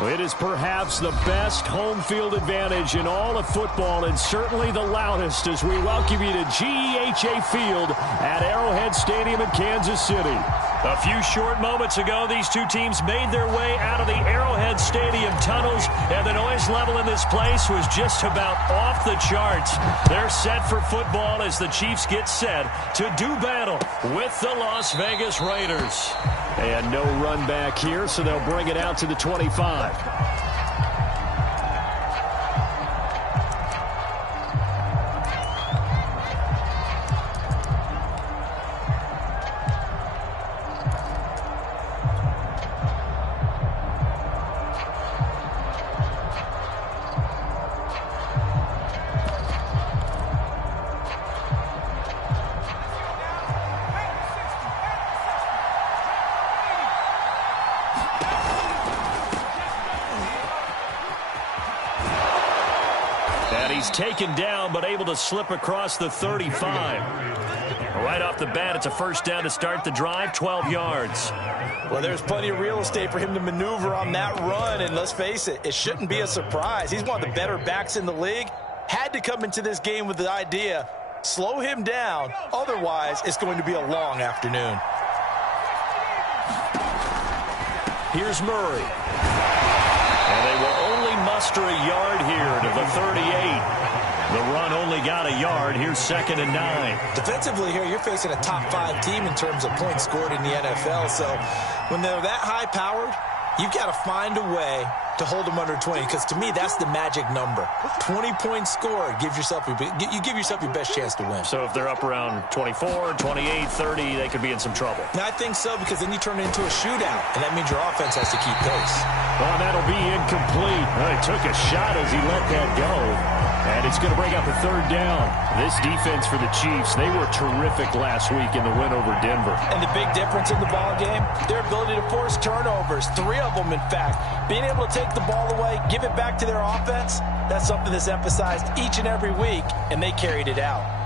It is perhaps the best home field advantage in all of football, and certainly the loudest, as we welcome you to GEHA Field at Arrowhead Stadium in Kansas City. A few short moments ago, these two teams made their way out of the Arrowhead Stadium tunnels, and the noise level in this place was just about off the charts. They're set for football as the Chiefs get set to do battle with the Las Vegas Raiders. And no run back here, so they'll bring it out to the 25. He's taken down, but able to slip across the 35. Right off the bat, it's a first down to start the drive, 12 yards. Well, there's plenty of real estate for him to maneuver on that run, and let's face it, it shouldn't be a surprise. He's one of the better backs in the league. Had to come into this game with the idea, slow him down, otherwise it's going to be a long afternoon. Here's Murray. And they will only muster a yard here to the 38. The run only got a yard. Here's 2nd and 9. Defensively here, you're facing a top-5 team in terms of points scored in the NFL. So when they're that high-powered, you've got to find a way to hold them under 20, because to me, that's the magic number. 20-point score, you give yourself your best chance to win. So if they're up around 24, 28, 30, they could be in some trouble. And I think so, because then you turn it into a shootout, and that means your offense has to keep pace. Well, that'll be incomplete. Well, he took a shot as he let that go. And it's going to bring up a 3rd down. This defense for the Chiefs, they were terrific last week in the win over Denver. And the big difference in the ball game, their ability to force turnovers, 3 of them, in fact. Being able to take the ball away, give it back to their offense, that's something that's emphasized each and every week, and they carried it out.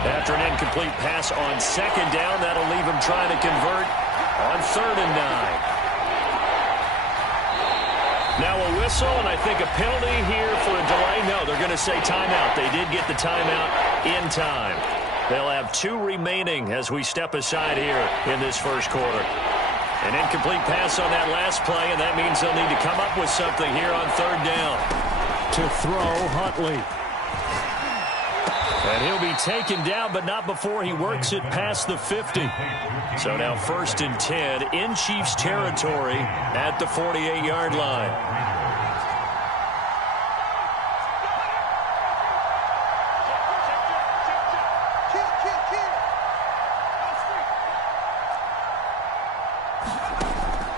After an incomplete pass on 2nd down, that'll leave him trying to convert on 3rd and 9. Now a whistle, and I think a penalty here for a delay. No, they're going to say timeout. They did get the timeout in time. They'll have 2 remaining as we step aside here in this first quarter. An incomplete pass on that last play, and that means they'll need to come up with something here on 3rd down. To throw, Huntley. And he'll be taken down, but not before he works it past the 50. So now 1st and 10 in Chiefs territory at the 48-yard line.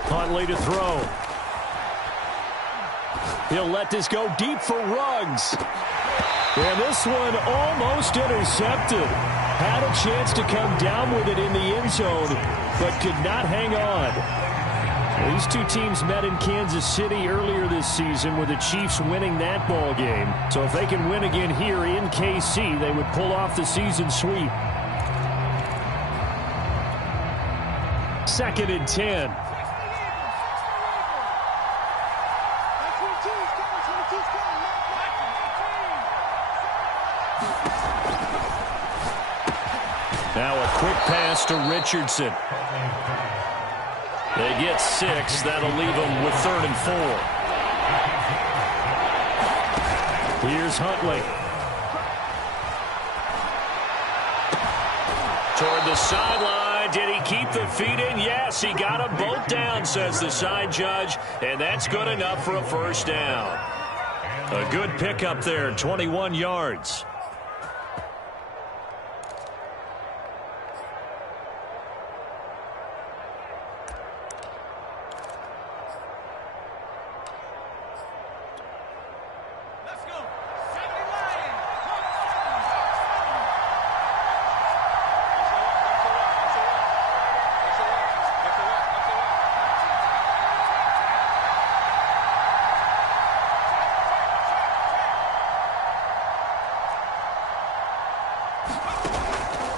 Huntley to throw. He'll let this go deep for Ruggs. And this one almost intercepted. Had a chance to come down with it in the end zone, but could not hang on. These two teams met in Kansas City earlier this season with the Chiefs winning that ball game. So if they can win again here in KC, they would pull off the season sweep. 2nd and 10. Now a quick pass to Richardson. They get 6. That'll leave them with 3rd and 4. Here's Huntley. Toward the sideline. Did he keep the feet in? Yes, he got them both down, says the side judge. And that's good enough for a first down. A good pickup there, 21 yards.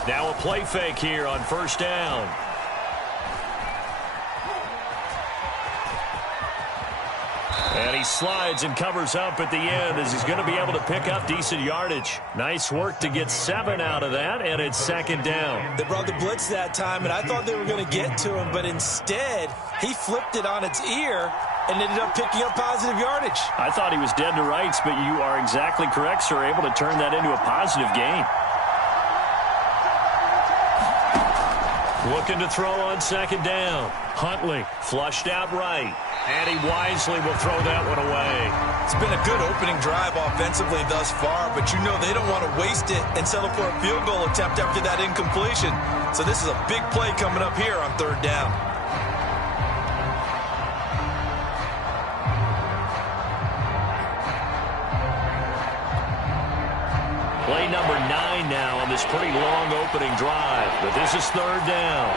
Now a play fake here on first down. And he slides and covers up at the end as he's going to be able to pick up decent yardage. Nice work to get 7 out of that, and it's second down. They brought the blitz that time, and I thought they were going to get to him, but instead he flipped it on its ear and ended up picking up positive yardage. I thought he was dead to rights, but you are exactly correct, sir. Able to turn that into a positive gain. Looking to throw on second down. Huntley flushed out right. And he wisely will throw that one away. It's been a good opening drive offensively thus far, but you know they don't want to waste it and settle for a field goal attempt after that incompletion. So this is a big play coming up here on third down. Play number 9 now on this pretty long opening drive, but this is third down.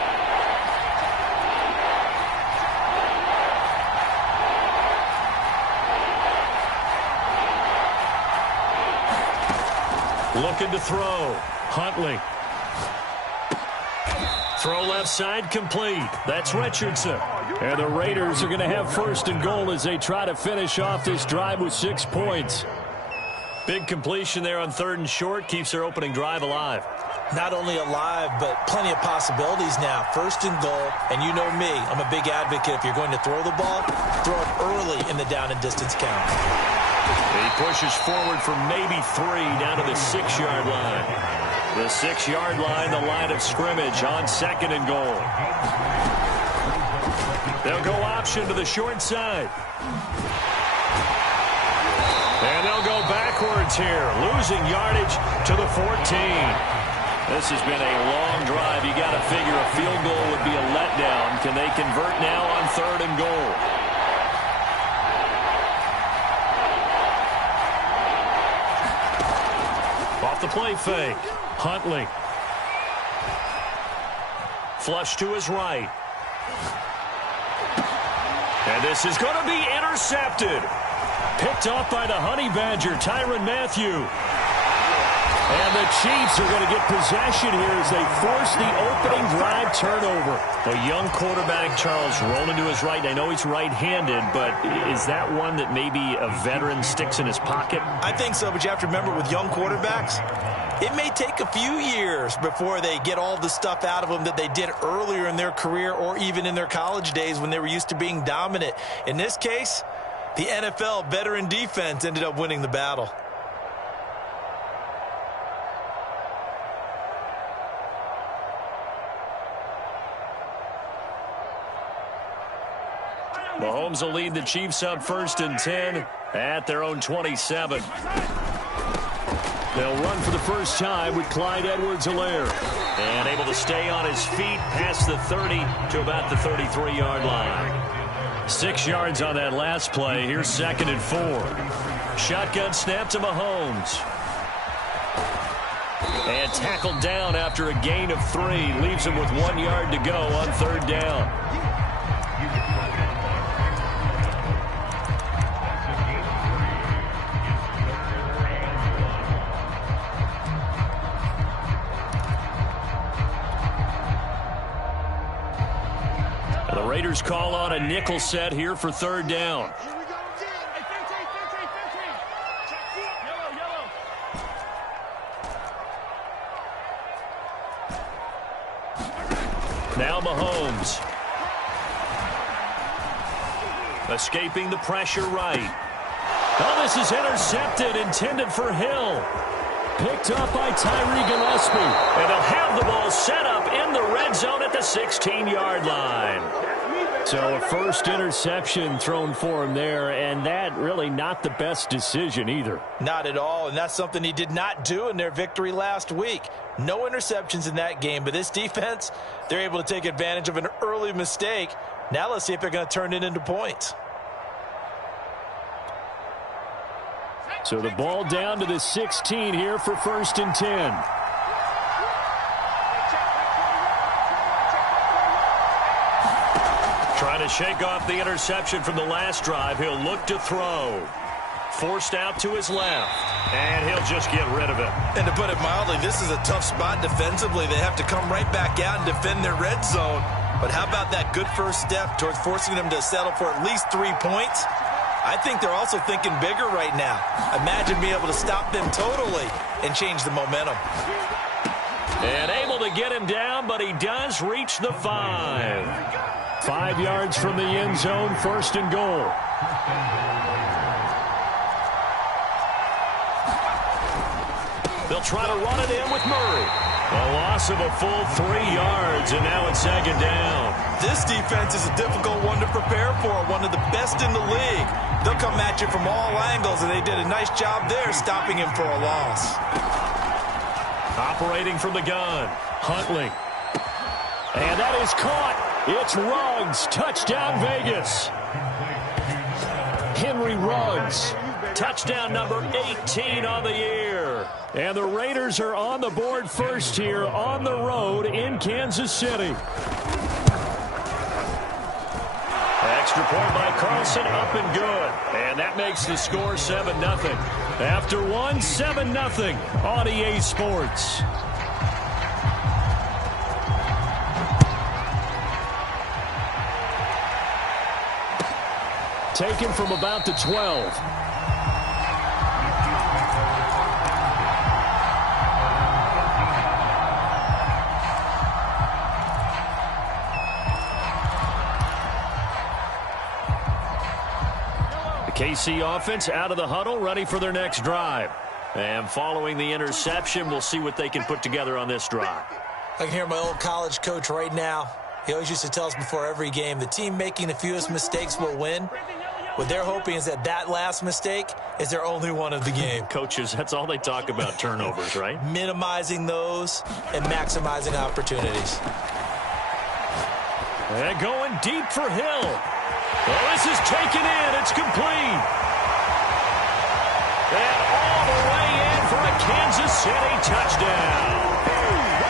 Looking to throw. Huntley. Throw left side complete. That's Richardson. And the Raiders are going to have first and goal as they try to finish off this drive with 6 points. Big completion there on third and short. Keeps their opening drive alive. Not only alive, but plenty of possibilities now. First and goal, and you know me, I'm a big advocate. If you're going to throw the ball, throw it early in the down and distance count. He pushes forward for maybe 3 down to the 6-yard line. The 6-yard line, the line of scrimmage on second and goal. They'll go option to the short side. And they'll go backwards here, losing yardage to the 14. This has been a long drive. You got to figure a field goal would be a letdown. Can they convert now on third and goal? Off the play fake. Huntley. Flush to his right. And this is going to be intercepted. Picked off by the Honey Badger, Tyrann Mathieu. And the Chiefs are going to get possession here as they force the opening drive turnover. A young quarterback, Charles, rolling to his right. I know he's right-handed, but is that one that maybe a veteran sticks in his pocket? I think so, but you have to remember with young quarterbacks, it may take a few years before they get all the stuff out of them that they did earlier in their career or even in their college days when they were used to being dominant. In this case, the NFL veteran defense ended up winning the battle. Mahomes will lead the Chiefs up first and 10 at their own 27. They'll run for the first time with Clyde Edwards-Helaire. And able to stay on his feet past the 30 to about the 33-yard line. 6 yards on that last play. Here's second and 4. Shotgun snap to Mahomes. And tackled down after a gain of 3. Leaves him with 1 yard to go on third down. The Raiders call on a nickel set here for third down. Now Mahomes. Escaping the pressure right. Oh, this is intercepted, intended for Hill. Picked up by Tyree Gillespie. And they'll have the ball set up in the red zone at the 16-yard line. So a first interception thrown for him there, and that really not the best decision either. Not at all, and that's something he did not do in their victory last week. No interceptions in that game, but this defense, they're able to take advantage of an early mistake. Now let's see if they're going to turn it into points. So the ball down to the 16 here for first and 10. Trying to shake off the interception from the last drive. He'll look to throw. forced out to his left. And he'll just get rid of it. And to put it mildly, this is a tough spot defensively. They have to come right back out and defend their red zone. But how about that good first step towards forcing them to settle for at least 3 points? I think they're also thinking bigger right now. Imagine being able to stop them totally and change the momentum. And able to get him down, but he does reach the 5. 5 yards from the end zone, 1st and goal. They'll try to run it in with Murray. A loss of a full 3 yards, and now it's 2nd down. This defense is a difficult one to prepare for, one of the best in the league. They'll come at you from all angles, and they did a nice job there stopping him for a loss. Operating from the gun, Huntley. And that is caught. It's Ruggs. Touchdown, Vegas. Henry Ruggs. Touchdown number 18 on the year. And the Raiders are on the board first here on the road in Kansas City. Extra point by Carlson, up and good. And that makes the score 7-0. After one, 7-0 on EA Sports. Taken from about the 12. KC offense out of the huddle, ready for their next drive. And following the interception, we'll see what they can put together on this drive. I can hear my old college coach right now. He always used to tell us before every game, the team making the fewest mistakes will win. What they're hoping is that that last mistake is their only one of the game. Coaches, that's all they talk about, turnovers, right? Minimizing those and maximizing opportunities. And going deep for Hill. Well, this is taken in. It's complete. And all the way in for a Kansas City touchdown.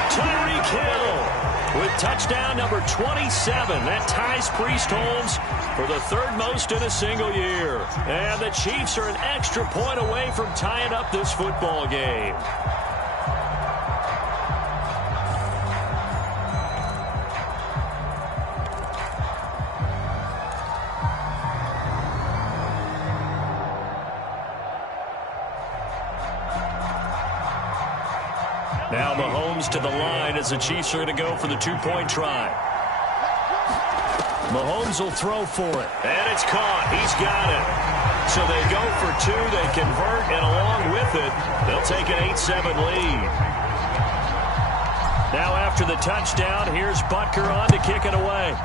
Tyreek Hill with touchdown number 27. That ties Priest Holmes for the 3rd most in a single year. And the Chiefs are an extra point away from tying up this football game. Now Mahomes to the line as the Chiefs are going to go for the 2-point try. Mahomes will throw for it. And it's caught. He's got it. So they go for 2. They convert, and along with it, they'll take an 8-7 lead. Now after the touchdown, here's Butker on to kick it away.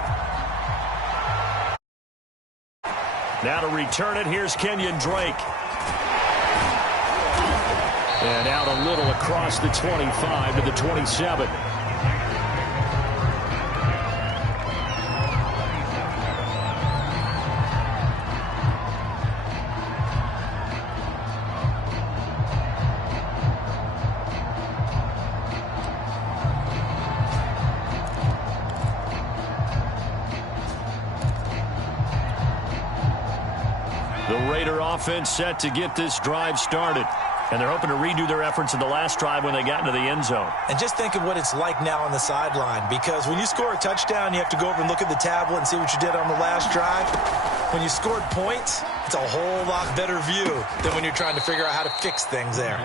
Now to return it, here's Kenyon Drake. And out a little across the 25 to the 27. The Raider offense set to get this drive started. And they're hoping to redo their efforts in the last drive when they got into the end zone. And just think of what it's like now on the sideline, because when you score a touchdown, you have to go over and look at the tablet and see what you did on the last drive. When you scored points, it's a whole lot better view than when you're trying to figure out how to fix things there.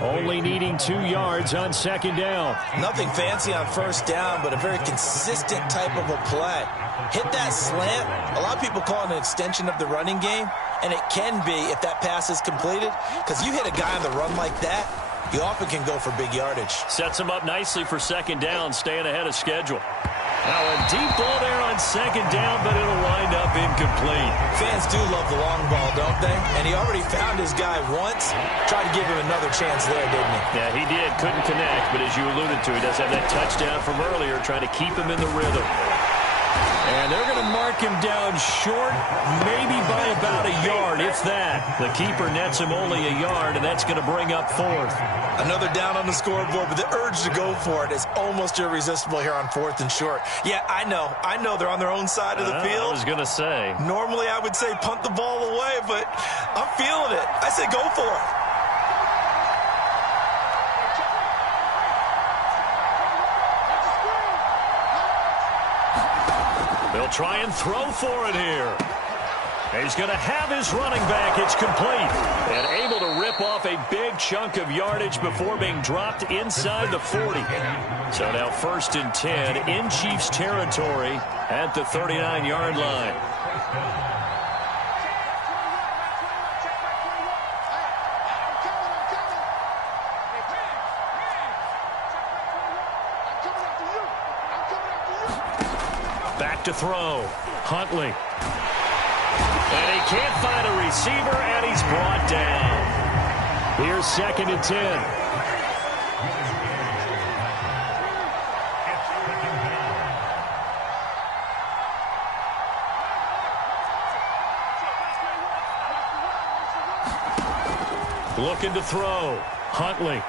Only needing 2 yards on 2nd down. Nothing fancy on 1st down, but a very consistent type of a play. Hit that slant. A lot of people call it an extension of the running game, and it can be if that pass is completed, because you hit a guy on the run like that, you often can go for big yardage. Sets him up nicely for 2nd down, staying ahead of schedule. Now a deep ball there on 2nd down, but it'll wind up incomplete. Fans do love the long ball, don't they? And he already found his guy once. Tried to give him another chance there, didn't he? Yeah, he did. Couldn't connect, but as you alluded to, he does have that touchdown from earlier, trying to keep him in the rhythm. And they're going to mark him down short, maybe by about a yard, if that. The keeper nets him only a yard, and that's going to bring up fourth. Another down on the scoreboard, but the urge to go for it is almost irresistible here on 4th and short. Yeah, I know they're on their own side of the field. I was going to say. Normally I would say punt the ball away, but I'm feeling it. I say go for it. They'll try and throw for it here. He's going to have his running back. It's complete. And able to rip off a big chunk of yardage before being dropped inside the 40. So now 1st and 10 in Chiefs territory at the 39-yard line. Back to throw. Huntley. And he can't find a receiver, and he's brought down. Here's 2nd and 10. Looking to throw. Huntley.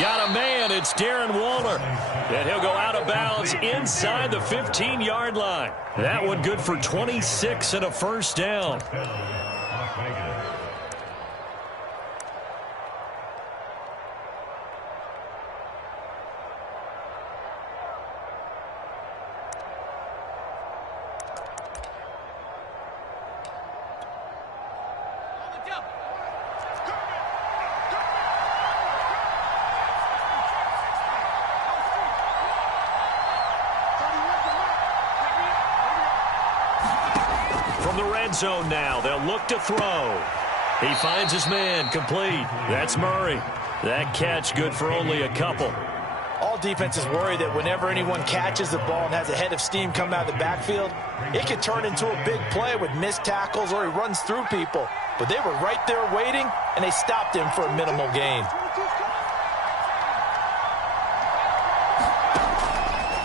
Got a man. It's Darren Waller. And he'll go out of bounds inside the 15-yard line. That one good for 26 and a first down. From the red zone now, they'll look to throw. He finds his man, complete. That's Murray. That catch good for only a couple. All defenses worry that whenever anyone catches the ball and has a head of steam come out of the backfield, it could turn into a big play with missed tackles or he runs through people. But they were right there waiting, and they stopped him for a minimal gain.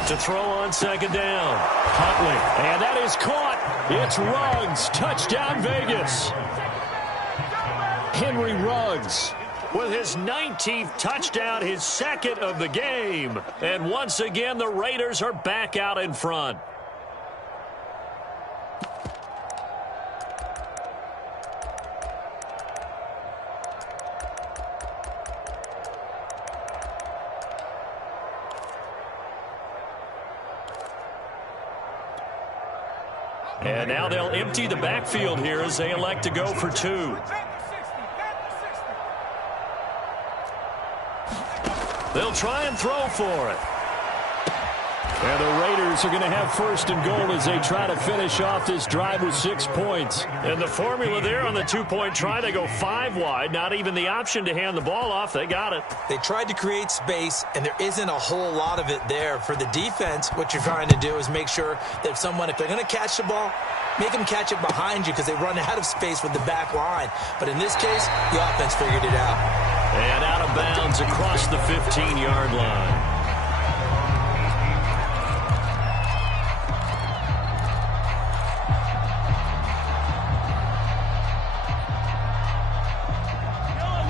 To throw on 2nd down. Huntley. And that is caught. It's Ruggs. Touchdown, Vegas. Henry Ruggs with his 19th touchdown, his 2nd of the game. And once again, the Raiders are back out in front. And now they'll empty the backfield here as they elect to go for 2. They'll try and throw for it. And the Raiders are going to have 1st and goal as they try to finish off this drive with 6 points. And the formula there on the 2-point try, they go 5 wide. Not even the option to hand the ball off. They got it. They tried to create space, and there isn't a whole lot of it there. For the defense, what you're trying to do is make sure that if they're going to catch the ball, make them catch it behind you because they run out of space with the back line. But in this case, the offense figured it out. And out of bounds across the 15-yard line.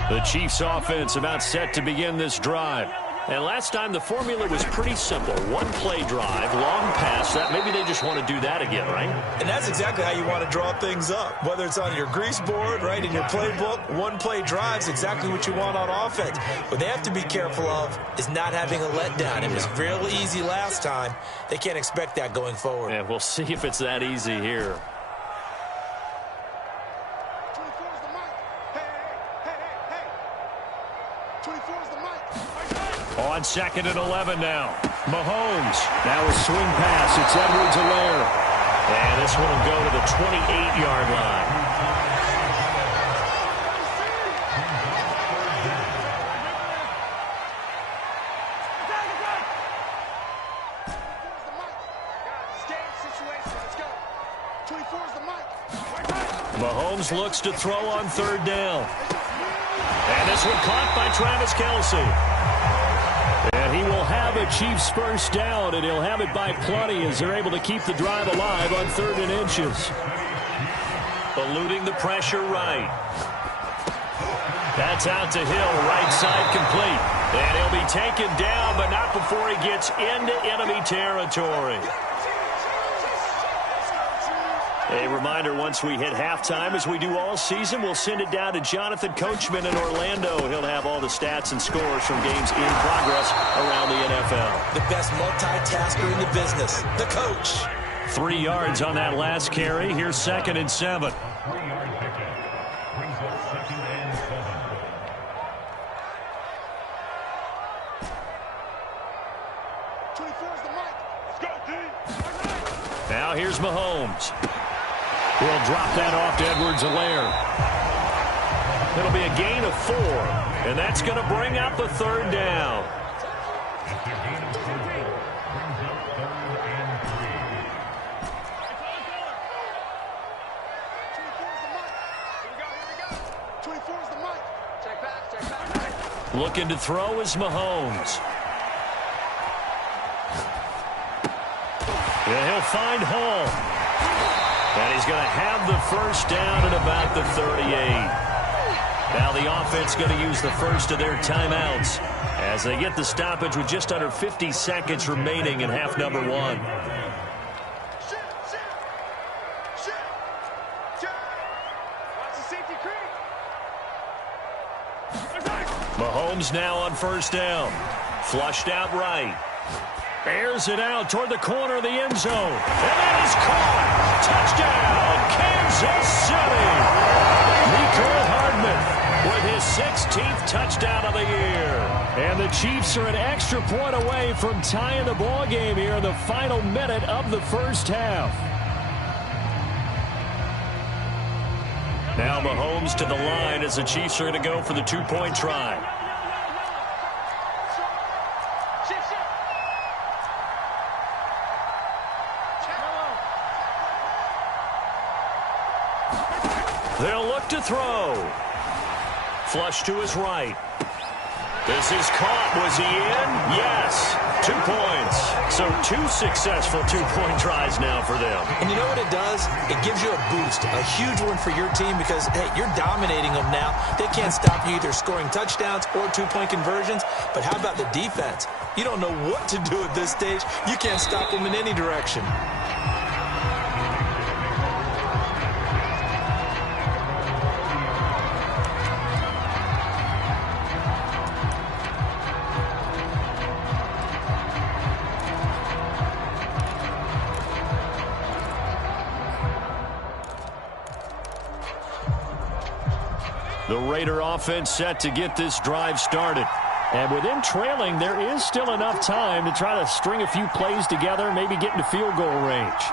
The Chiefs offense about set to begin this drive. And last time the formula was pretty simple. One play drive, long pass. That maybe they just want to do that again, right? And that's exactly how you want to draw things up. Whether it's on your grease board, right, in your playbook, one play drive is exactly what you want on offense. What they have to be careful of is not having a letdown. It was fairly easy last time. They can't expect that going forward. Yeah, we'll see if it's that easy here. On 2nd and 11 now. Mahomes. Now a swing pass. It's Edwards-Helaire. And this one will go to the 28-yard line. Mahomes looks to throw on 3rd down. And this one caught by Travis Kelce. And he will have have a Chiefs first down, and he'll have it by plenty as they're able to keep the drive alive on 3rd and inches. Eluding the pressure right. That's out to Hill, right side complete. And he'll be taken down, but not before he gets into enemy territory. A reminder, once we hit halftime, as we do all season, we'll send it down to Jonathan Coachman in Orlando. He'll have all the stats and scores from games in progress around the NFL. The best multitasker in the business, the coach. 3 yards on that last carry. Here's 2nd and 7. Now here's Mahomes. He'll drop that off to Edwards-Helaire. It'll be a gain of 4, and that's going to bring out the 3rd down. Looking to throw is Mahomes. And he'll find Hall. And he's going to have the first down at about the 38. Now the offense going to use the first of their timeouts as they get the stoppage with just under 50 seconds remaining in half number 1. Mahomes now on first down. Flushed out right. Airs it out toward the corner of the end zone. And that is caught. Touchdown, Kansas City. Mecole Hardman with his 16th touchdown of the year. And the Chiefs are an extra point away from tying the ball game here in the final minute of the first half. Now Mahomes to the line as the Chiefs are going to go for the 2-point try. They'll look to throw. Flush to his right. This is caught. Was he in? Yes. 2 points. So 2 successful 2-point tries now for them. And you know what it does? It gives you a boost, a huge one for your team because, hey, you're dominating them now. They can't stop you either scoring touchdowns or 2-point conversions. But how about the defense? You don't know what to do at this stage. You can't stop them in any direction. The Raider offense set to get this drive started. And with them trailing, there is still enough time to try to string a few plays together, maybe get into field goal range.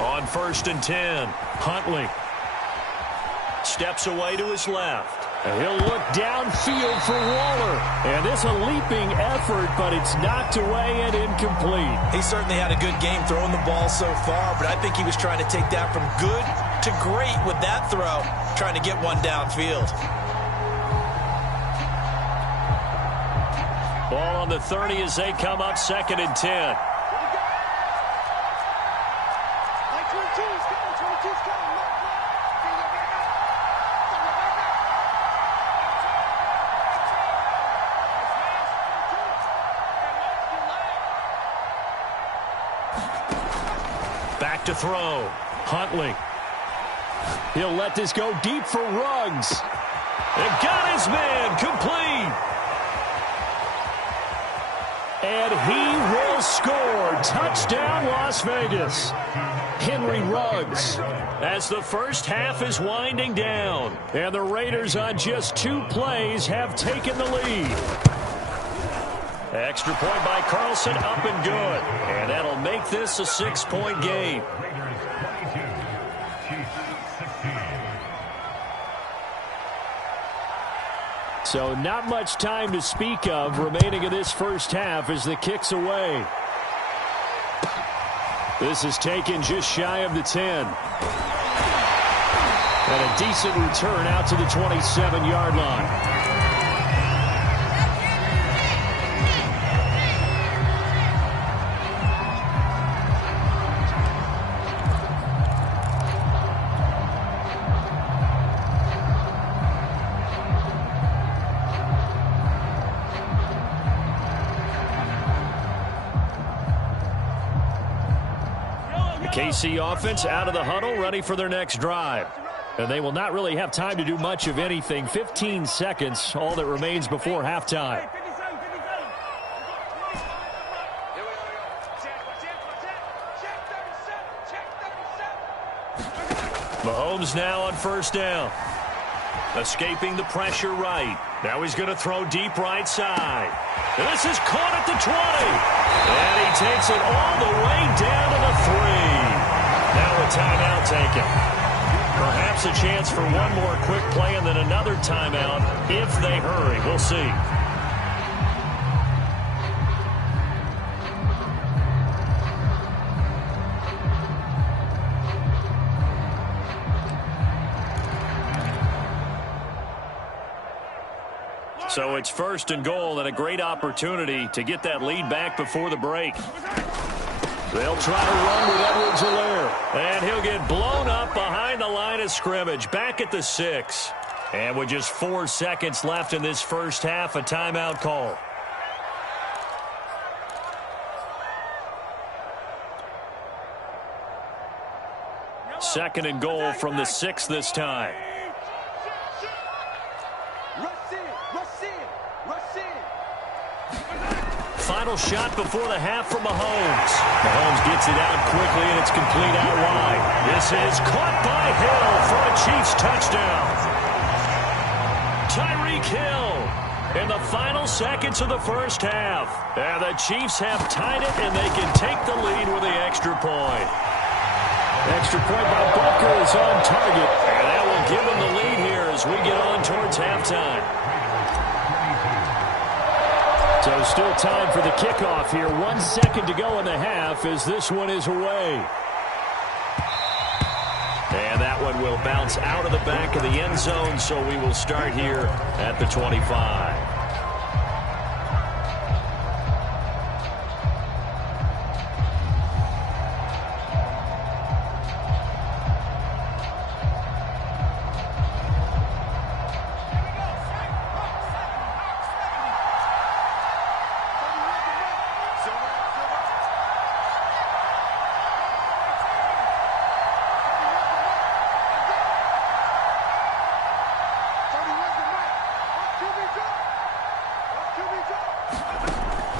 On 1st and 10, Huntley steps away to his left. And he'll look downfield for Waller. And it's a leaping effort, but it's knocked away and incomplete. He certainly had a good game throwing the ball so far, but I think he was trying to take that from good to great with that throw, trying to get one downfield. Ball on the 30 as they come up 2nd and 10. Back to throw. Huntley. He'll let this go deep for Ruggs. And got his man complete. And he will score. Touchdown, Las Vegas. Henry Ruggs. As the first half is winding down. And the Raiders on just 2 plays have taken the lead. Extra point by Carlson, up and good. And that'll make this a 6-point game. So not much time to speak of remaining in this first half as the kick's away. This is taken just shy of the 10. And a decent return out to the 27-yard line. KC offense out of the huddle, ready for their next drive. And they will not really have time to do much of anything. 15 seconds, all that remains before halftime. Mahomes now on first down. Escaping the pressure right. Now he's going to throw deep right side. And this is caught at the 20. And he takes it all the way down to the 3. Now a timeout taken. Perhaps a chance for one more quick play and then another timeout if they hurry. We'll see. So it's first and goal and a great opportunity to get that lead back before the break. They'll try to run with Edwards-Helaire. And he'll get blown up behind the line of scrimmage. Back at the 6. And with just 4 seconds left in this first half, a timeout call. Second and goal from the 6 this time. Final shot before the half from Mahomes. Mahomes gets it out quickly, and it's complete out wide. This is caught by Hill for a Chiefs touchdown. Tyreek Hill in the final seconds of the first half. And the Chiefs have tied it, and they can take the lead with the extra point. Extra point by Booker is on target, and that will give them the lead here as we get on towards halftime. So still time for the kickoff here. 1 second to go in the half as this one is away. And that one will bounce out of the back of the end zone, so we will start here at the 25.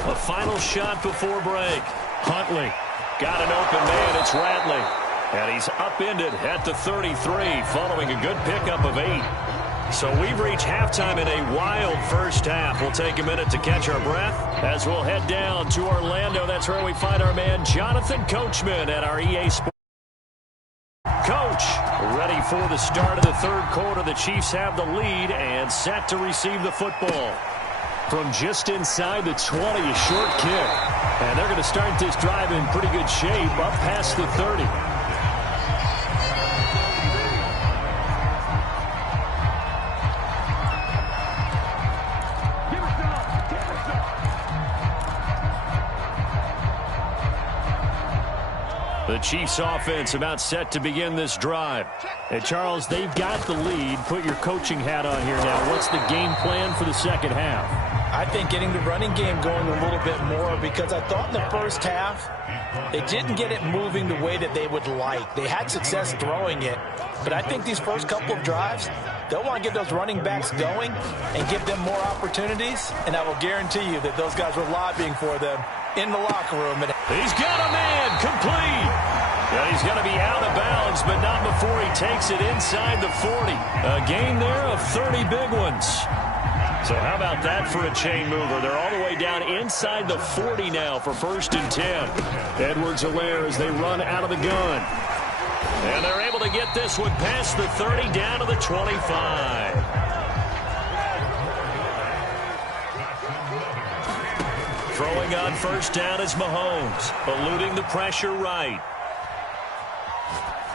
A final shot before break. Huntley got an open man. It's Rattling. And he's upended at the 33 following a good pickup of 8. So we've reached halftime in a wild first half. We'll take a minute to catch our breath as we'll head down to Orlando. That's where we find our man Jonathan Coachman at our EA Sports. Coach, ready for the start of the third quarter. The Chiefs have the lead and set to receive the football. From just inside the 20, a short kick. And they're going to start this drive in pretty good shape up past the 30. The Chiefs offense about set to begin this drive. And Charles, they've got the lead. Put your coaching hat on here now. What's the game plan for the second half? I think getting the running game going a little bit more, because I thought in the first half they didn't get it moving the way that they would like. They had success throwing it, but I think these first couple of drives, they'll want to get those running backs going and give them more opportunities, and I will guarantee you that those guys were lobbying for them in the locker room. He's got a man complete. Yeah, he's going to be out of bounds, but not before he takes it inside the 40. A gain there of 30 big ones. So how about that for a chain mover? They're all the way down inside the 40 now for first and 10. Edwards-Helaire as they run out of the gun. And they're able to get this one past the 30 down to the 25. Throwing on first down is Mahomes, eluding the pressure right.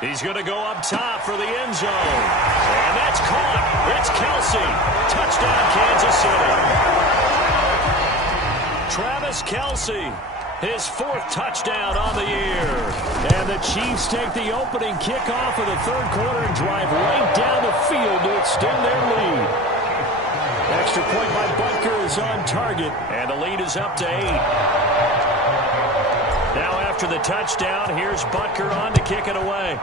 He's going to go up top for the end zone. And that's caught. It's Kelce. Touchdown, Kansas City. Travis Kelce, his 4th touchdown on the year. And the Chiefs take the opening kickoff of the 3rd quarter and drive right down the field to extend their lead. Extra point by Butker is on target, and the lead is up to 8. Now after the touchdown, here's Butker on to kick it away.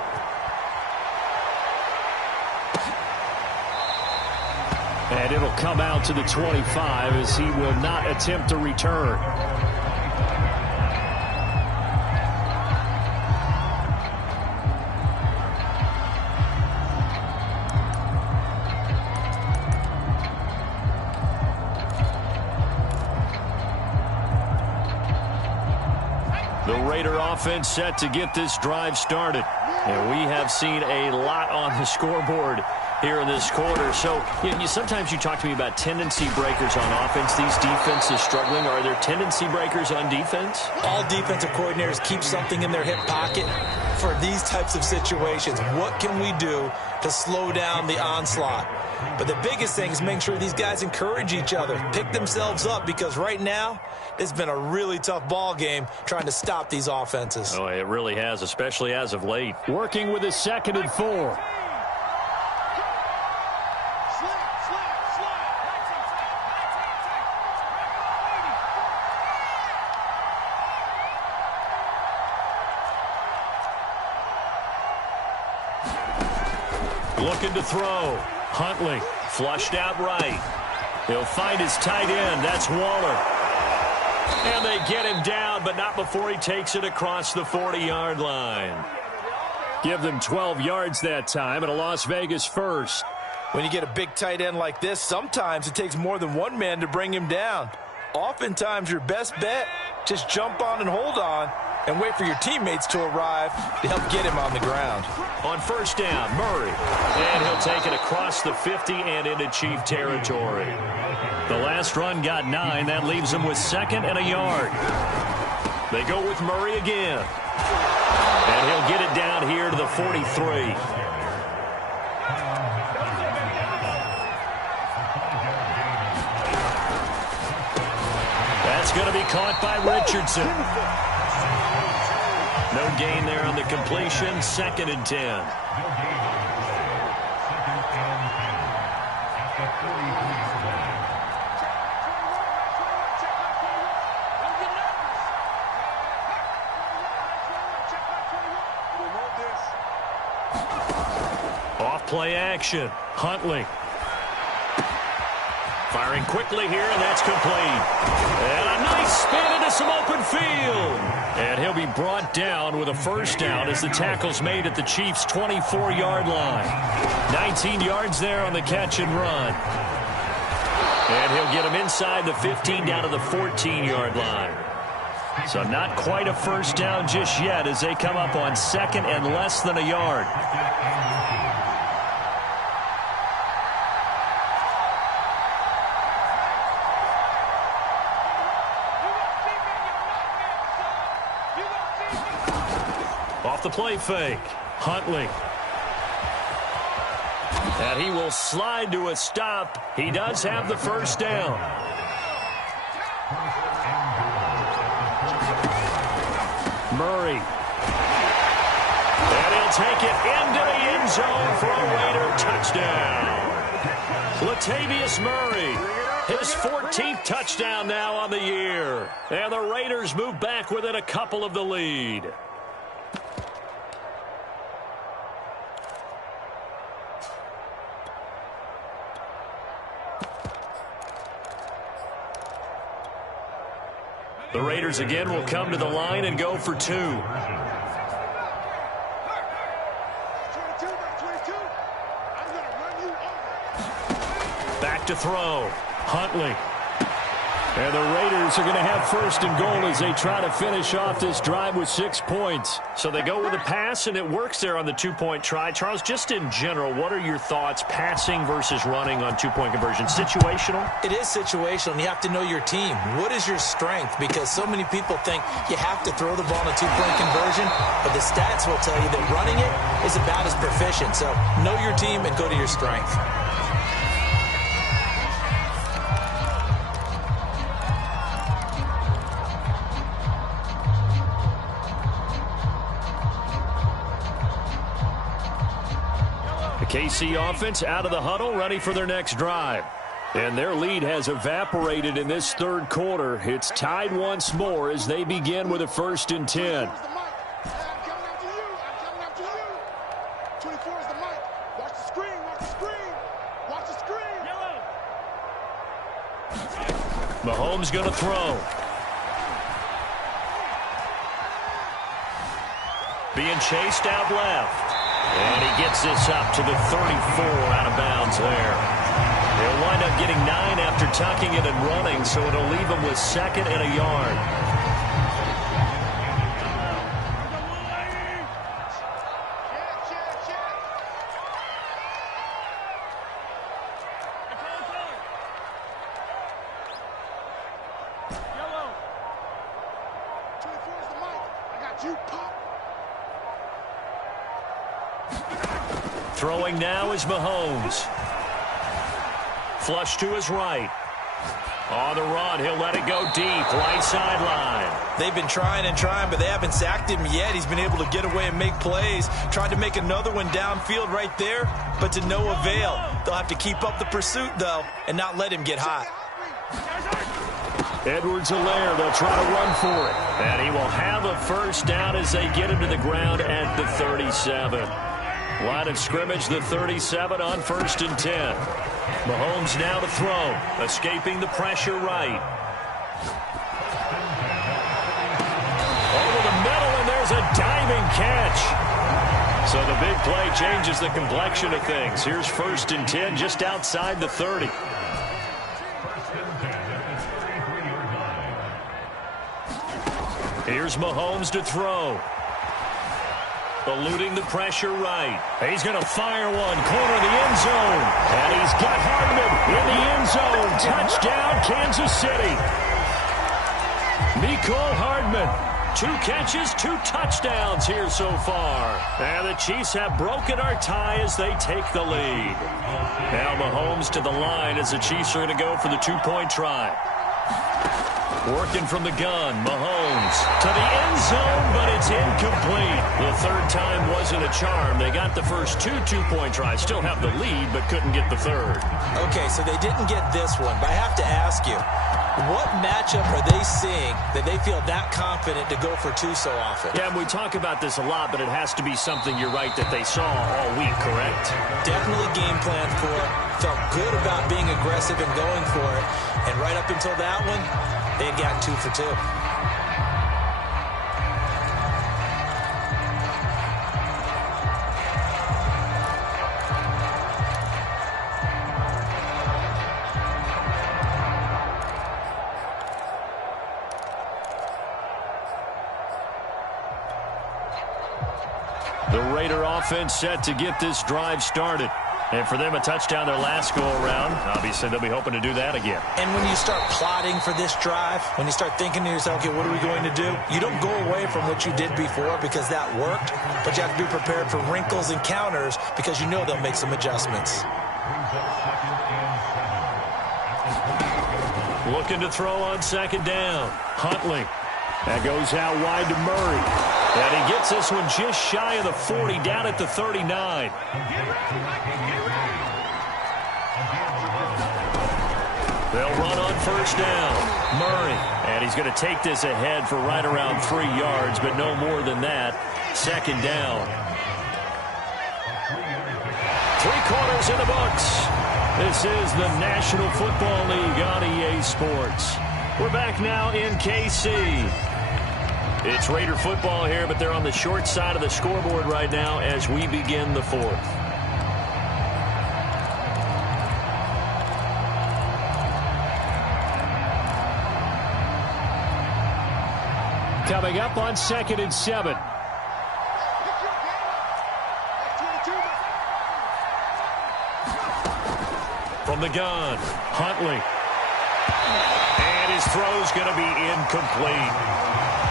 And it'll come out to the 25 as he will not attempt to return. The Raider offense set to get this drive started. And we have seen a lot on the scoreboard here in this quarter. So sometimes you talk to me about tendency breakers on offense. These defenses struggling. Are there tendency breakers on defense? All defensive coordinators keep something in their hip pocket for these types of situations. What can we do to slow down the onslaught? But the biggest thing is making sure these guys encourage each other, pick themselves up, because right now it's been a really tough ball game trying to stop these offenses. Oh, it really has, especially as of late. Working with his 2nd and 4. Looking to throw. Huntley flushed out right. He'll find his tight end. That's Waller. And they get him down, but not before he takes it across the 40-yard line. Give them 12 yards that time, and a Las Vegas first. When you get a big tight end like this, sometimes it takes more than one man to bring him down. Oftentimes, your best bet, just jump on and hold on and wait for your teammates to arrive to help get him on the ground. On 1st down, Murray. And he'll take it across the 50 and into Chief territory. The last run got 9. That leaves him with 2nd and a yard. They go with Murray again. And he'll get it down here to the 43. That's going to be caught by Richardson. No gain there on the completion. 2nd and 10. Off play action. Huntley. Firing quickly here, and that's complete. And a nice spin into some open field. And he'll be brought down with a 1st down as the tackle's made at the Chiefs' 24-yard line. 19 yards there on the catch and run. And he'll get him inside the 15 down to the 14-yard line. So not quite a 1st down just yet as they come up on 2nd and less than a yard. Off the play fake. Huntley. And he will slide to a stop. He does have the 1st down. Murray. And he'll take it into the end zone for a Raider touchdown. Latavius Murray. His 14th touchdown now on the year. And the Raiders move back within a couple of the lead. The Raiders again will come to the line and go for 2. Back to throw. Huntley. And the Raiders are going to have first and goal as they try to finish off this drive with 6 points. So they go with a pass, and it works there on the two-point try. Charles, just in general, what are your thoughts passing versus running on two-point conversion? Situational? It is situational, and you have to know your team. What is your strength? Because so many people think you have to throw the ball in a two-point conversion, but the stats will tell you that running it is about as proficient. So know your team and go to your strength. KC offense out of the huddle, ready for their next drive. And their lead has evaporated in this third quarter. It's tied once more as they begin with a 1st and 10. Mahomes going to throw. Being chased out left. And he gets this up to the 34 out of bounds there. They'll wind up getting 9 after tucking it and running, so it'll leave them with 2nd and a yard. Throwing now is Mahomes. Flush to his right. On the run, he'll let it go deep, right sideline. They've been trying and trying, but they haven't sacked him yet. He's been able to get away and make plays. Tried to make another one downfield right there, but to no avail. They'll have to keep up the pursuit, though, and not let him get hot. Edwards-Helaire, they'll try to run for it. And he will have a first down as they get him to the ground at the 37. Line of scrimmage, the 37 on 1st and 10. Mahomes now to throw, escaping the pressure right. Over the middle, and there's a diving catch. So the big play changes the complexion of things. Here's 1st and 10 just outside the 30. Here's Mahomes to throw. Eluding the pressure right. He's going to fire one, corner of the end zone. And he's got Hardman in the end zone. Touchdown, Kansas City. Mecole Hardman. 2 catches, 2 touchdowns here so far. And the Chiefs have broken our tie as they take the lead. Now Mahomes to the line as the Chiefs are going to go for the 2-point try. Working from the gun, Mahomes to the end zone, but it's incomplete. The 3rd time wasn't a charm. They got the first 2 2-point tries, still have the lead, but couldn't get the 3rd. Okay, so they didn't get this one, but I have to ask you, what matchup are they seeing that they feel that confident to go for 2 so often? Yeah, and we talk about this a lot, but it has to be something, you're right, that they saw all week, correct? Definitely game plan for it. Felt good about being aggressive and going for it. And right up until that one, they had gotten 2 for 2. The Raider offense set to get this drive started. And for them, a touchdown their last go-around. Obviously, they'll be hoping to do that again. And when you start plotting for this drive, when you start thinking to yourself, okay, what are we going to do? You don't go away from what you did before because that worked, but you have to be prepared for wrinkles and counters because you know they'll make some adjustments. Looking to throw on 2nd down. Huntley. That goes out wide to Murray. And he gets this one just shy of the 40, down at the 39. They'll run on 1st down. Murray. And he's going to take this ahead for right around 3 yards, but no more than that. 2nd down. 3 quarters in the books. This is the National Football League on EA Sports. We're back now in KC. It's Raider football here, but they're on the short side of the scoreboard right now as we begin the 4th. Coming up on 2nd and 7. From the gun, Huntley. And his throw's going to be incomplete.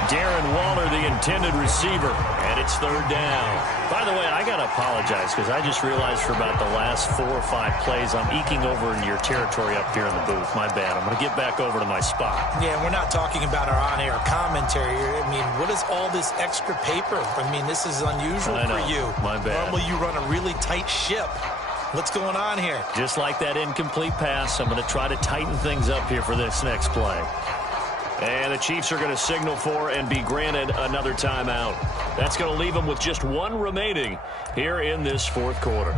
Darren Waller, the intended receiver, and it's 3rd down. By the way, I got to apologize because I just realized for about the last 4 or 5 plays, I'm eking over in your territory up here in the booth. My bad. I'm going to get back over to my spot. Yeah, we're not talking about our on-air commentary here. I mean, what is all this extra paper? I mean, this is unusual for you. My bad. Normally you run a really tight ship. What's going on here? Just like that incomplete pass, I'm going to try to tighten things up here for this next play. And the Chiefs are going to signal for and be granted another timeout. That's going to leave them with just 1 remaining here in this 4th quarter.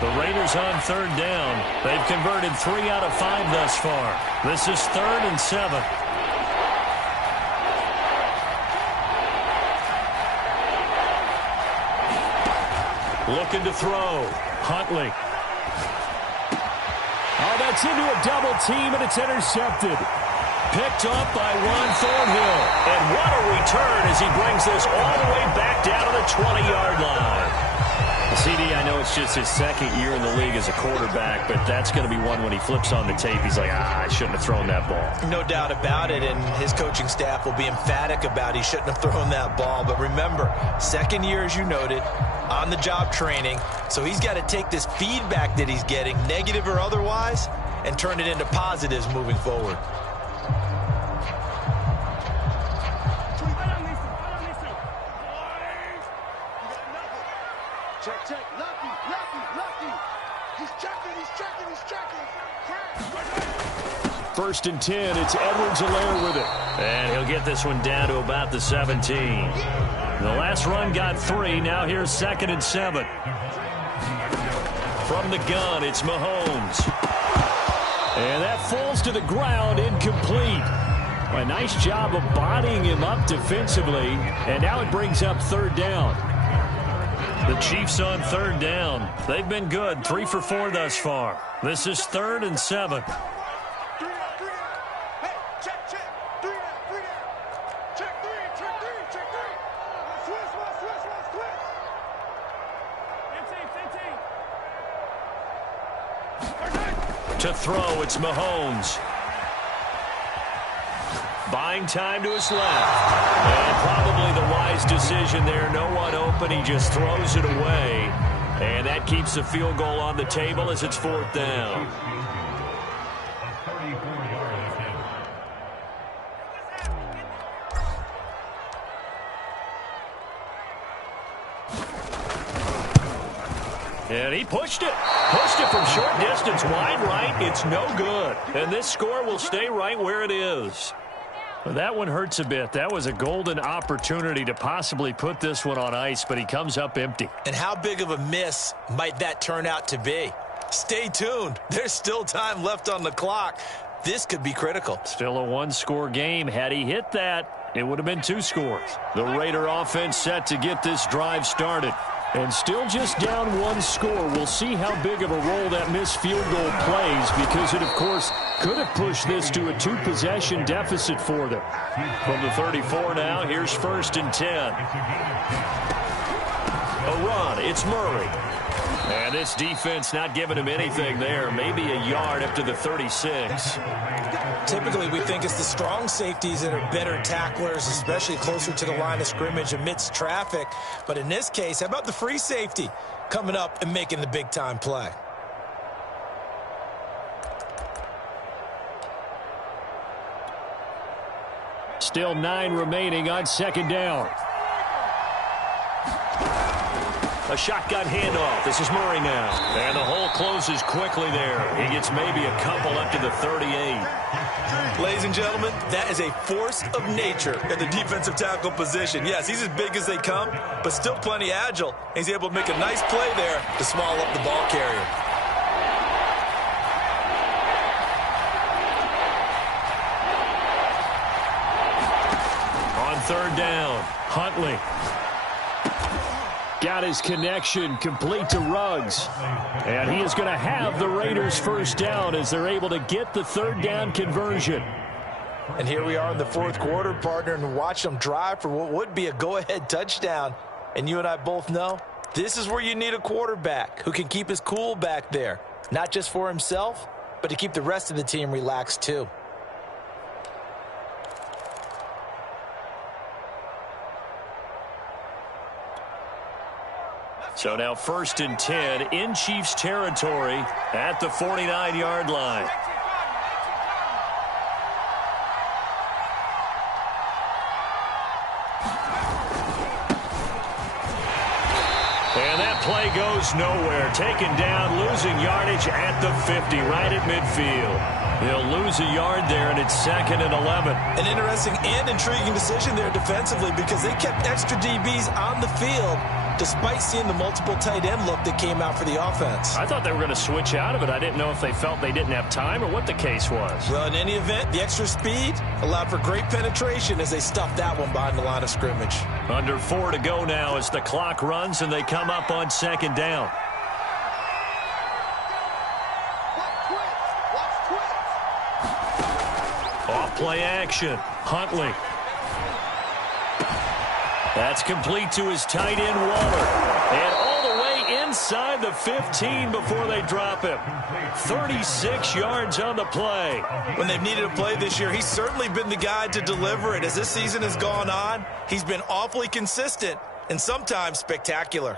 The Raiders on 3rd down. They've converted 3 out of 5 thus far. This is 3rd and 7. Looking to throw. Huntley. Oh, that's into a double team, and it's intercepted. Picked off by Juan Thornhill. And what a return as he brings this all the way back down to the 20-yard line. CD, I know it's just his 2nd year in the league as a quarterback, but that's going to be one when he flips on the tape. He's like, I shouldn't have thrown that ball. No doubt about it, and his coaching staff will be emphatic about he shouldn't have thrown that ball. But remember, 2nd year, as you noted, on-the-job training, so he's got to take this feedback that he's getting, negative or otherwise, and turn it into positives moving forward. Check. Lucky. He's checking. 1st and 10. It's Edwards-Helaire with it. And he'll get this one down to about the 17. The last run got 3. Now here's 2nd and 7. From the gun, it's Mahomes. And that falls to the ground, incomplete. A nice job of bodying him up defensively. And now it brings up 3rd down. The Chiefs on 3rd down. They've been good. 3 for 4 thus far. This is 3rd and 7. To throw, it's Mahomes. Buying time to his left. And probably the wise decision there. No one open. He just throws it away. And that keeps the field goal on the table as it's 4th down. And he pushed it. Pushed it from short distance, wide right. It's no good. And this score will stay right where it is. Well, that one hurts a bit. That was a golden opportunity to possibly put this one on ice, but he comes up empty. And how big of a miss might that turn out to be? Stay tuned. There's still time left on the clock. This could be critical. Still a 1-score game. Had he hit that, it would have been 2 scores. The Raider offense set to get this drive started. And still just down 1 score. We'll see how big of a role that missed field goal plays because it, of course, could have pushed this to a 2-possession deficit for them. From the 34 now, here's 1st and 10. A run. It's Murray. And this defense not giving him anything there. Maybe a yard up to the 36. Typically, we think it's the strong safeties that are better tacklers, especially closer to the line of scrimmage amidst traffic. But in this case, how about the free safety coming up and making the big-time play? Still 9 remaining on 2nd down. A shotgun handoff. This is Murray now. And the hole closes quickly there. He gets maybe a couple up to the 38. Ladies and gentlemen, that is a force of nature in the defensive tackle position. Yes, he's as big as they come, but still plenty agile. He's able to make a nice play there to small up the ball carrier. On 3rd down, Huntley. Got his connection complete to Ruggs. And he is going to have the Raiders first down as they're able to get the third down conversion. And here we are in the fourth quarter, partner, and watch them drive for what would be a go-ahead touchdown. And you and I both know this is where you need a quarterback who can keep his cool back there. Not just for himself, but to keep the rest of the team relaxed too. So now 1st and 10 in Chiefs territory at the 49-yard line. And that play goes nowhere. Taken down, losing yardage at the 50, right at midfield. They'll lose a yard there, and it's 2nd and 11. An interesting and intriguing decision there defensively because they kept extra DBs on the field despite seeing the multiple tight end look that came out for the offense. I thought they were going to switch out of it. I didn't know if they felt they didn't have time or what the case was. Well, in any event, the extra speed allowed for great penetration as they stuffed that one behind the line of scrimmage. Under 4 to go now as the clock runs and they come up on 2nd down. Off play action. Huntley. That's complete to his tight end, Waller. And all the way inside the 15 before they drop him. 36 yards on the play. When they've needed a play this year, he's certainly been the guy to deliver it. As this season has gone on, he's been awfully consistent and sometimes spectacular.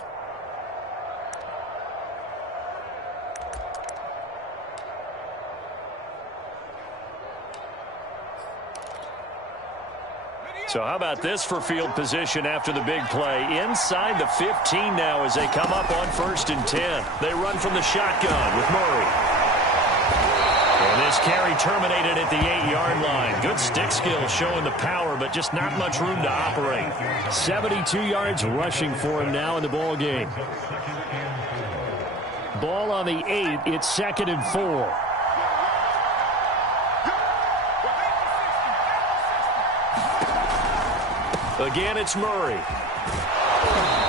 So how about this for field position after the big play? Inside the 15 now as they come up on 1st and 10. They run from the shotgun with Murray. And this carry terminated at the 8-yard line. Good stick skill showing the power, but just not much room to operate. 72 yards rushing for him now in the ball game. Ball on the 8. It's 2nd and 4. Again, it's Murray.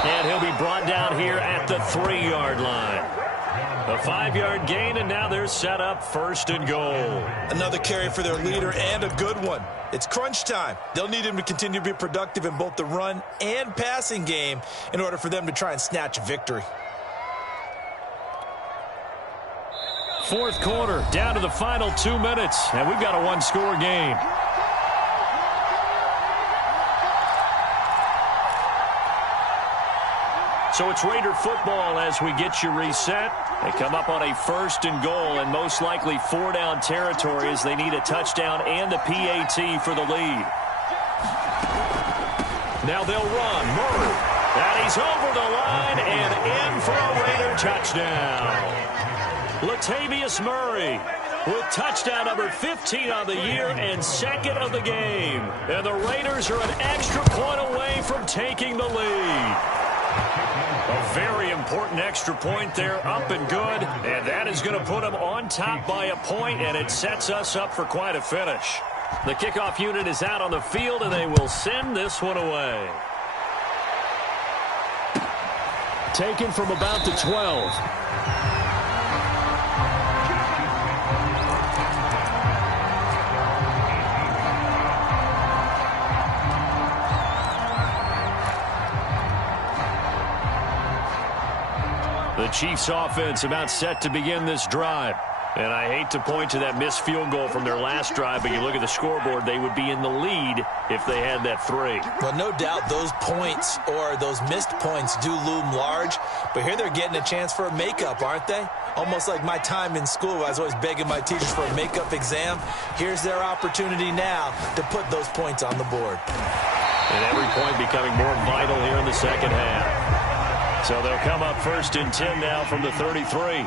And he'll be brought down here at the 3-yard line. A 5-yard gain, and now they're set up 1st and goal. Another carry for their leader, and a good one. It's crunch time. They'll need him to continue to be productive in both the run and passing game in order for them to try and snatch a victory. 4th quarter, down to the final 2 minutes, and we've got a one-score game. So it's Raider football as we get you reset. They come up on a 1st and goal and most likely 4-down territory as they need a touchdown and the PAT for the lead. Now they'll run. Murray. And he's over the line and in for a Raider touchdown. Latavius Murray with touchdown number 15 on the year and 2nd of the game. And the Raiders are an extra point away from taking the lead. A very important extra point there, up and good, and that is going to put them on top by a point, and it sets us up for quite a finish. The kickoff unit is out on the field, and they will send this one away. Taken from about the 12. The Chiefs offense about set to begin this drive. And I hate to point to that missed field goal from their last drive, but you look at the scoreboard, they would be in the lead if they had that 3. Well, no doubt those points or those missed points do loom large, but here they're getting a chance for a makeup, aren't they? Almost like my time in school, I was always begging my teachers for a makeup exam. Here's their opportunity now to put those points on the board. And every point becoming more vital here in the second half. So they'll come up 1st and 10 now from the 33.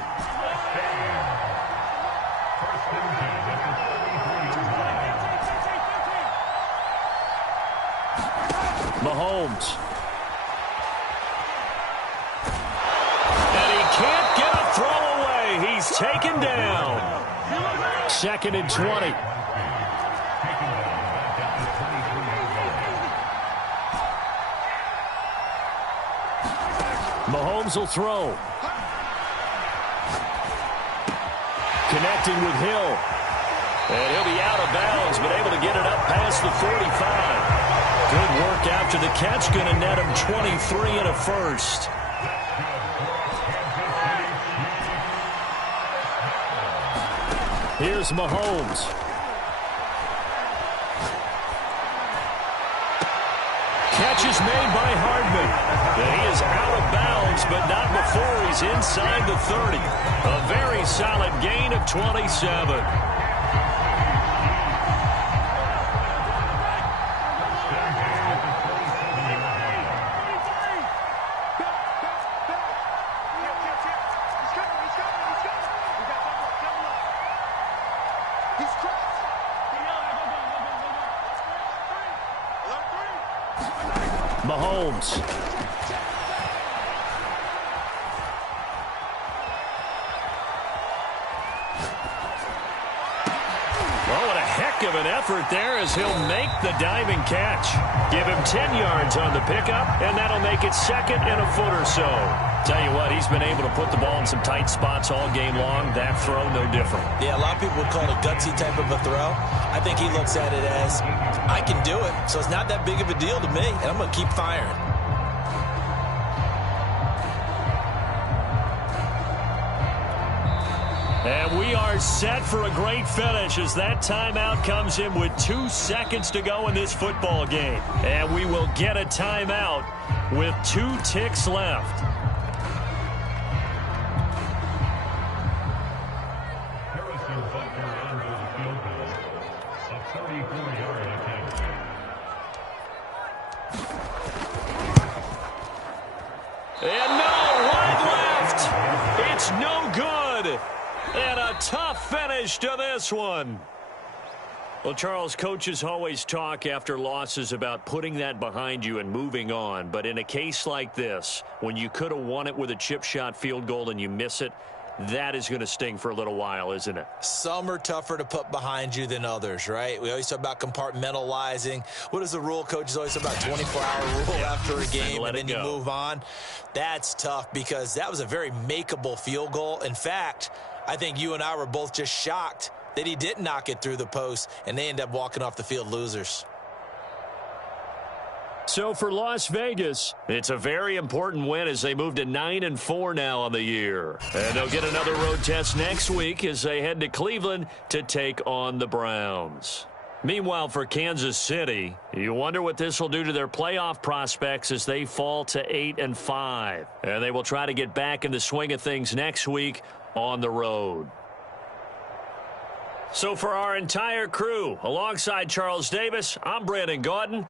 Mahomes. And he can't get a throw away. He's taken down. 2nd and 20. Mahomes will throw. Connecting with Hill. And he'll be out of bounds, but able to get it up past the 45. Good work after the catch. Going to net him 23 and a first. Here's Mahomes. Catch is made by Hardman. And he is out of bounds, but not before he's inside the 30. A very solid gain of 27. Mahomes. Oh, what a heck of an effort there as he'll make the diving catch. Give him 10 yards on the pickup, and that'll make it second and a foot or so. Tell you what, he's been able to put the ball in some tight spots all game long. That throw, no different. Yeah, a lot of people would call it a gutsy type of a throw. I think he looks at it as, I can do it, so it's not that big of a deal to me, and I'm going to keep firing. And we are set for a great finish as that timeout comes in with 2 seconds to go in this football game. And we will get a timeout with 2 ticks left. And no, right left. It's no good. And a tough finish to this one. Well, Charles, coaches always talk after losses about putting that behind you and moving on. But in a case like this, when you could have won it with a chip shot field goal and you miss it, that is going to sting for a little while, isn't it? Some are tougher to put behind you than others, right? We always talk about compartmentalizing. What is the rule? Coaches always talk about 24-hour rule after a game, and then you move on. That's tough because that was a very makeable field goal. In fact, I think you and I were both just shocked that he didn't knock it through the post, and they end up walking off the field losers. So for Las Vegas, it's a very important win as they move to 9-4 now on the year. And they'll get another road test next week as they head to Cleveland to take on the Browns. Meanwhile, for Kansas City, you wonder what this will do to their playoff prospects as they fall to 8-5. And they will try to get back in the swing of things next week on the road. So for our entire crew, alongside Charles Davis, I'm Brandon Gaudin.